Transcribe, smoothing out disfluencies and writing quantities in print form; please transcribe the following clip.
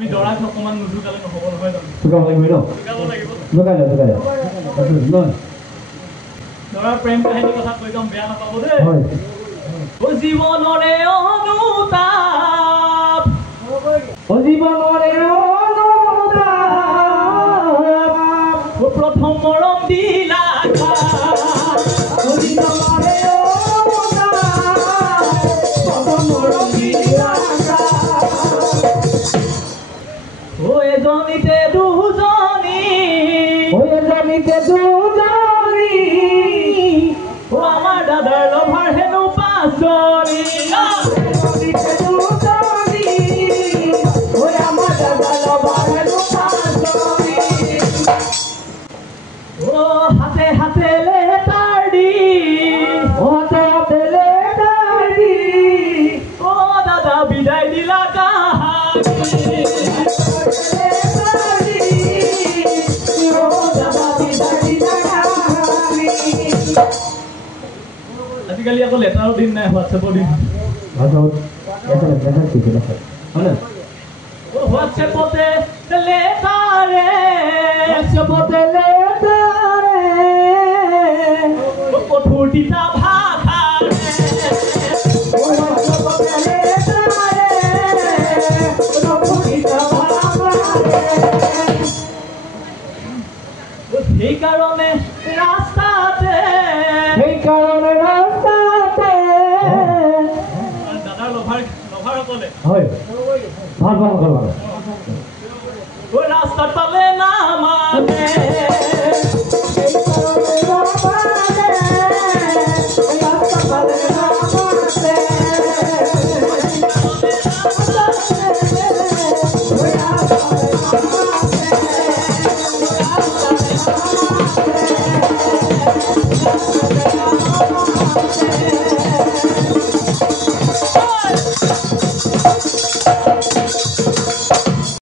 আমি দৰাক অকমান নুজুকালে নহ'ব নহয় জানো জোকাব লাগিব ন জোকাই লয় দৰাৰ প্ৰেম কাহিনী কথা কৈ যাম বেয়া নাপাব দেই হয় জীৱনৰে অনুতাপ জীৱনৰে অনুতাপ প্ৰথম মৰম দিলা জীৱনৰে অনুতাপ প্ৰথম মৰম দিলা এজনীতে দুজনী আমাৰ দাদাৰ লভাৰ হেনো পাঁচজনী হাতে হাতে লেটাৰ দি দাদা বিদায় দিলা কাহানী আজিকালি আকৌ লেটাৰৰ দিন নাই হোৱাটছএপৰ দিন হোৱাটছএপতে লেটাৰে কঠোৰ তিতা ভাষাৰে সেইকাৰণে ৰাস্তাতে দাদাৰ লভাৰসকলে হয় ভাল ৰাস্তাত পালে নামানে